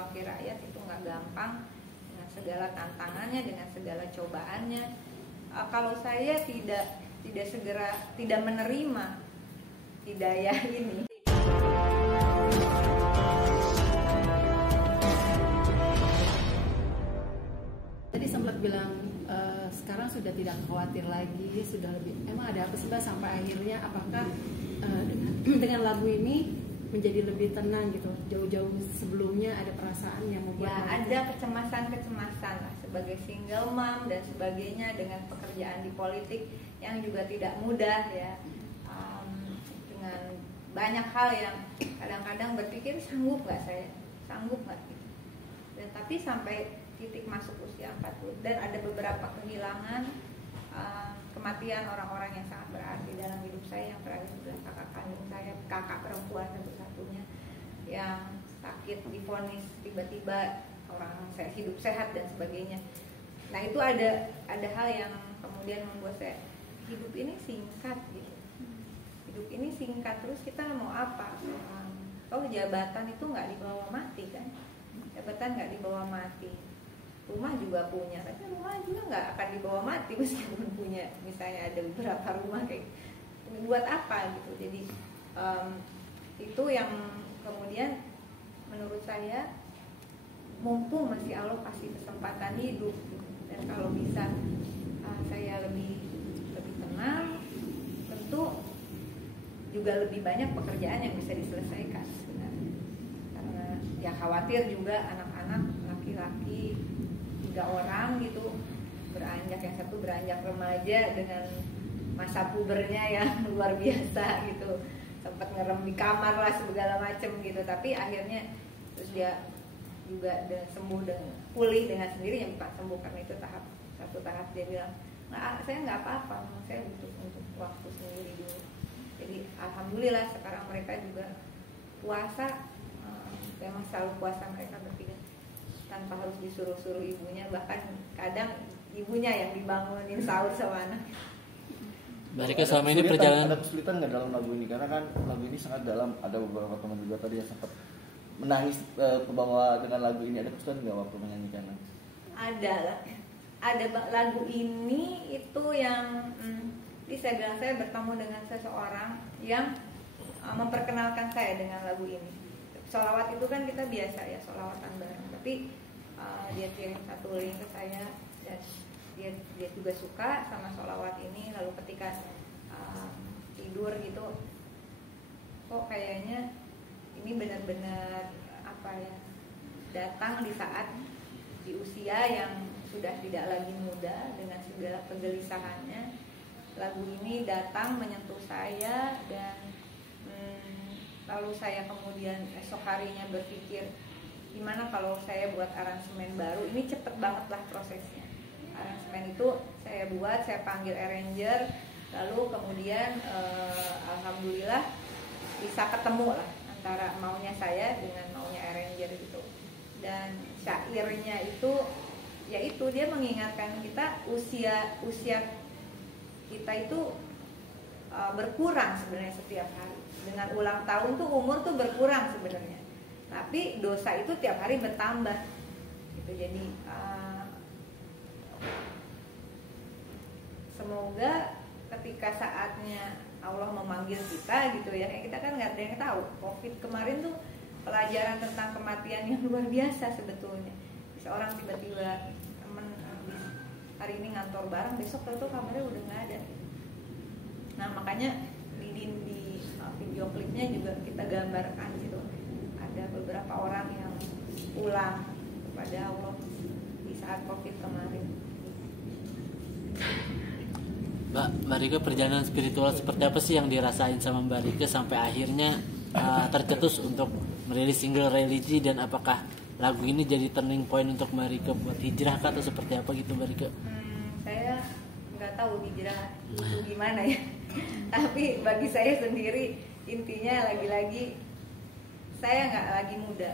wakil rakyat itu nggak gampang, dengan segala tantangannya, dengan segala cobaannya. Kalau saya tidak menerima hidayah ini. Tadi sempat bilang sekarang sudah tidak khawatir lagi, sudah lebih. Emang ada apa sih Mbak sampai akhirnya apakah dengan lagu ini menjadi lebih tenang gitu? Jauh-jauh sebelumnya ada perasaan yang membuat ada kecemasan lah sebagai single mom dan sebagainya, dengan pekerjaan di politik yang juga tidak mudah ya, dengan banyak hal yang kadang-kadang berpikir sanggup nggak gitu. Dan tapi sampai titik masuk usia 40 dan ada beberapa kehilangan, kematian orang-orang yang sangat berarti dalam hidup saya. Yang terakhir adalah kakak kandung saya, kakak perempuan satu-satunya yang sakit, divonis tiba-tiba orang saya hidup sehat dan sebagainya. Nah itu ada hal yang kemudian membuat saya, hidup ini singkat gitu, hidup ini singkat, terus kita mau apa? Jabatan itu nggak dibawa mati kan, jabatan nggak dibawa mati, rumah juga punya, tapi rumah juga nggak akan dibawa mati meskipun punya, misalnya ada beberapa rumah kayak buat apa gitu. Jadi itu yang kemudian menurut saya, mumpung masih Allah kasih kesempatan hidup gitu. Dan kalau bisa saya lebih tenang, tentu juga lebih banyak pekerjaan yang bisa diselesaikan sebenarnya. Karena ya khawatir juga anak-anak laki-laki 3 orang gitu, beranjak, yang satu beranjak remaja dengan masa pubernya yang luar biasa gitu, sempat ngerem di kamar lah segala macem gitu, tapi akhirnya terus dia juga sembuh dan pulih dengan sendirinya, bukan sembuh karena itu satu tahap dia bilang, nah, saya nggak apa-apa, saya butuh untuk waktu sendiri dulu. Jadi alhamdulillah sekarang mereka juga puasa, memang selalu puasa, mereka berpikir tanpa harus disuruh-suruh ibunya, bahkan kadang ibunya yang dibangunin sahur sama anak. Mereka selama ini perjalanan, ada kesulitan nggak dalam lagu ini? Karena kan lagu ini sangat dalam. Ada beberapa teman juga tadi yang sempat menangis ke bawah dengan lagu ini. Ada kesulitan nggak waktu menyanyikan? Ada lah. Ada lagu ini itu yang saya bilang, saya bertemu dengan seseorang yang memperkenalkan saya dengan lagu ini. Sholawat itu kan kita biasa ya, sholawatan bareng, tapi dia kirim satu link ke saya dan dia juga suka sama sholawat ini. Lalu ketika tidur gitu, kok kayaknya ini benar-benar apa ya, datang di saat di usia yang sudah tidak lagi muda dengan segala kegelisahannya. Lagu ini datang menyentuh saya dan lalu saya kemudian esok harinya berpikir, gimana kalau saya buat aransemen baru. Ini cepet banget lah prosesnya. Aransemen itu saya buat, saya panggil arranger, lalu kemudian alhamdulillah bisa ketemu lah antara maunya saya dengan maunya arranger gitu. Dan syairnya itu, yaitu dia mengingatkan kita usia kita itu berkurang sebenarnya setiap hari. Dengan ulang tahun tuh umur tuh berkurang sebenarnya, tapi dosa itu tiap hari bertambah gitu. Jadi semoga ketika saatnya Allah memanggil kita gitu ya, kita kan nggak ada yang tahu. Covid kemarin tuh pelajaran tentang kematian yang luar biasa sebetulnya. Seorang tiba-tiba temen hari ini ngantor bareng, besok tahu kabarnya udah nggak ada. Nah makanya di video klipnya juga kita gambarkan gitu, ada beberapa orang yang pulang kepada Allah di saat Covid kemarin. Mbak Rike, perjalanan spiritual seperti apa sih yang dirasain sama Mbak Rike sampai akhirnya tercetus untuk merilis single Religi, dan apakah lagu ini jadi turning point untuk Mbak Rike buat hijrah atau seperti apa gitu Mbak Rike? Saya nggak tahu hijrah itu gimana ya, tapi bagi saya sendiri intinya lagi-lagi saya nggak lagi muda.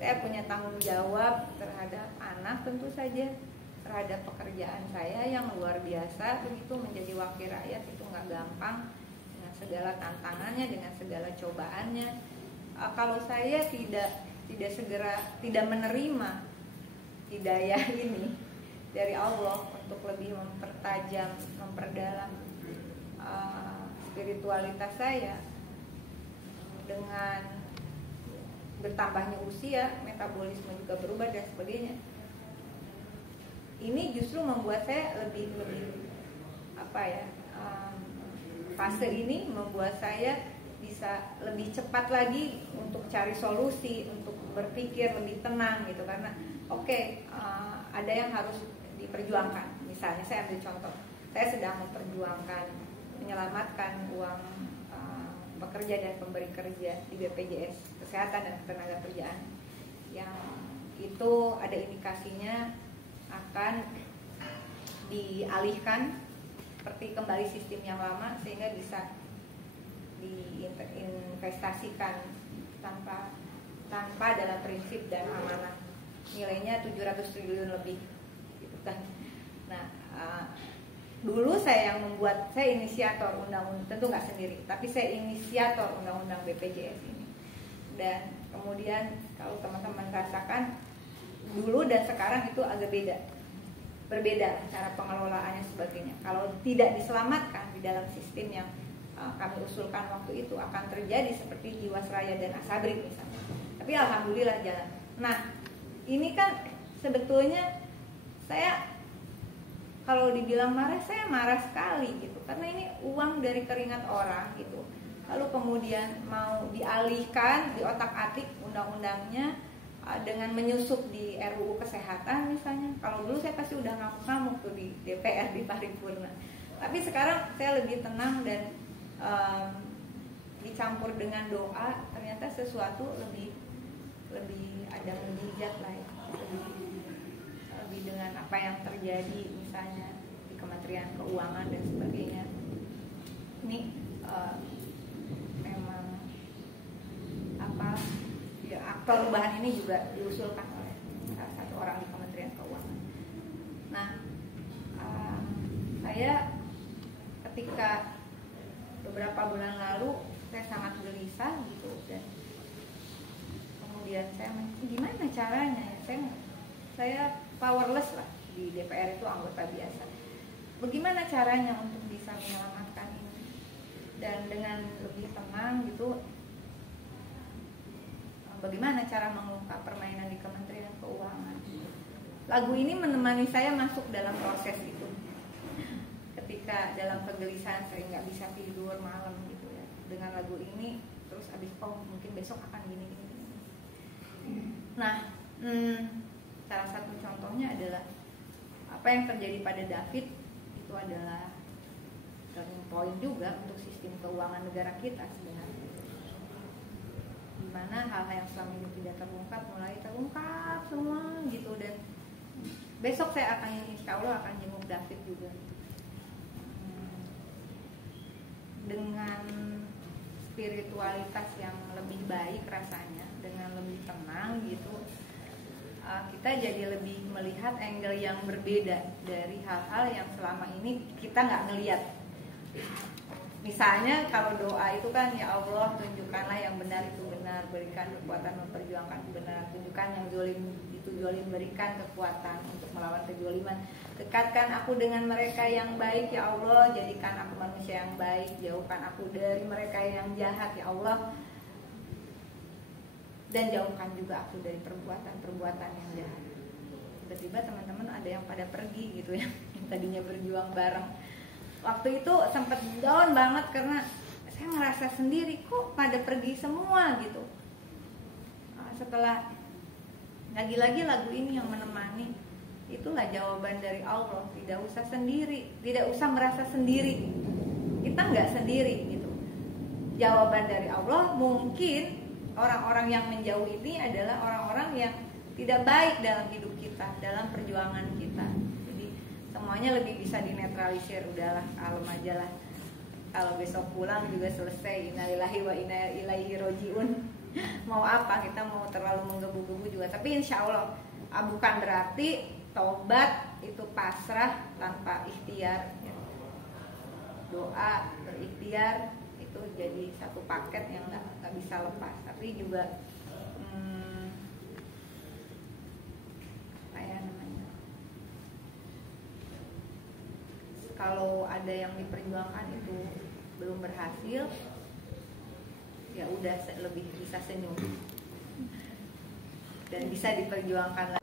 Saya punya tanggung jawab terhadap anak tentu saja, terhadap pekerjaan saya yang luar biasa. Begitu menjadi wakil rakyat itu nggak gampang, dengan segala tantangannya, dengan segala cobaannya. Kalau saya tidak tidak menerima hidayah ini dari Allah untuk lebih mempertajam, memperdalam spiritualitas saya. Dengan bertambahnya usia, metabolisme juga berubah dan sebagainya. Ini justru membuat saya lebih fase ini membuat saya bisa lebih cepat lagi untuk cari solusi, untuk berpikir lebih tenang gitu. Karena ada yang harus diperjuangkan. Misalnya saya ambil contoh, saya sedang memperjuangkan menyelamatkan uang pekerja dan pemberi kerja di BPJS Kesehatan dan Ketenagakerjaan, yang itu ada indikasinya akan dialihkan seperti kembali sistem yang lama, sehingga bisa diinvestasikan tanpa dalam prinsip dan amanah. Nilainya 700 triliun lebih gitu kan. Nah, dulu saya inisiator undang-undang, tentu nggak sendiri, tapi saya inisiator undang-undang BPJS ini. Dan kemudian kalau teman-teman rasakan dulu dan sekarang itu agak berbeda cara pengelolaannya sebagainya. Kalau tidak diselamatkan di dalam sistem yang kami usulkan waktu itu, akan terjadi seperti Jiwasraya dan Asabri misalnya. Tapi alhamdulillah jalan. Nah, ini kan sebetulnya saya kalau dibilang marah, saya marah sekali gitu, karena ini uang dari keringat orang gitu. Lalu kemudian mau dialihkan, diotak-atik undang-undangnya dengan menyusup di RUU Kesehatan misalnya. Kalau dulu saya pasti udah ngamuk-ngamuk tuh di DPR, di paripurna. Tapi sekarang saya lebih tenang dan dicampur dengan doa, ternyata sesuatu lebih ada mujizat lah ya. Lebih dengan apa yang terjadi misalnya di Kementerian Keuangan dan sebagainya. Ini memang perubahan ini juga diusulkan oleh salah satu orang di Kementerian Keuangan. Nah, saya ketika beberapa bulan lalu saya sangat gelisah gitu, dan kemudian saya gimana caranya ya, saya powerless lah di DPR, itu anggota biasa. Bagaimana caranya untuk bisa menyelamatkan ini? Dan dengan lebih tenang gitu, bagaimana cara mengungkap permainan di Kementerian Keuangan? Lagu ini menemani saya masuk dalam proses itu. Ketika dalam kegelisahan sering nggak bisa tidur malam gitu ya, dengan lagu ini terus abis mungkin besok akan gini. Nah, salah satu contohnya adalah apa yang terjadi pada David. Itu adalah turning point juga untuk sistem keuangan negara kita sebenarnya, di mana hal-hal yang selama ini tidak terungkap mulai terungkap semua gitu. Dan besok saya akan, insya Allah akan jenguk David juga, dengan spiritualitas yang lebih baik rasanya, dengan lebih tenang gitu. Kita jadi lebih melihat angle yang berbeda dari hal-hal yang selama ini kita nggak ngelihat. Misalnya kalau doa itu kan, ya Allah tunjukkanlah yang benar itu benar, berikan kekuatan memperjuangkan kebenaran, tunjukkan yang zolim itu zolim, berikan kekuatan untuk melawan kezoliman, dekatkan aku dengan mereka yang baik ya Allah, jadikan aku manusia yang baik, jauhkan aku dari mereka yang jahat ya Allah, dan jauhkan juga aku dari perbuatan-perbuatan yang jahat. Tiba-tiba teman-teman ada yang pada pergi gitu ya, yang tadinya berjuang bareng. Waktu itu sempat down banget karena saya merasa sendiri, kok pada pergi semua gitu. Setelah lagi-lagi lagu ini yang menemani, itulah jawaban dari Allah. Tidak usah sendiri, tidak usah merasa sendiri. Kita nggak sendiri gitu. Jawaban dari Allah, mungkin orang-orang yang menjauh ini adalah orang-orang yang tidak baik dalam hidup kita, dalam perjuangan kita. Jadi semuanya lebih bisa dinetralisir. Udahlah, kalem aja lah. Kalau besok pulang juga selesai. Innalillahi wa inna ilaihi rojiun. Mau apa, kita mau terlalu menggebu-gebu juga. Tapi insya Allah bukan berarti taubat itu pasrah tanpa ikhtiar. Doa berikhtiar itu jadi satu paket yang nggak bisa lepas. Tapi juga kalau ada yang diperjuangkan itu belum berhasil, ya udah lebih bisa senyum dan bisa diperjuangkan lagi.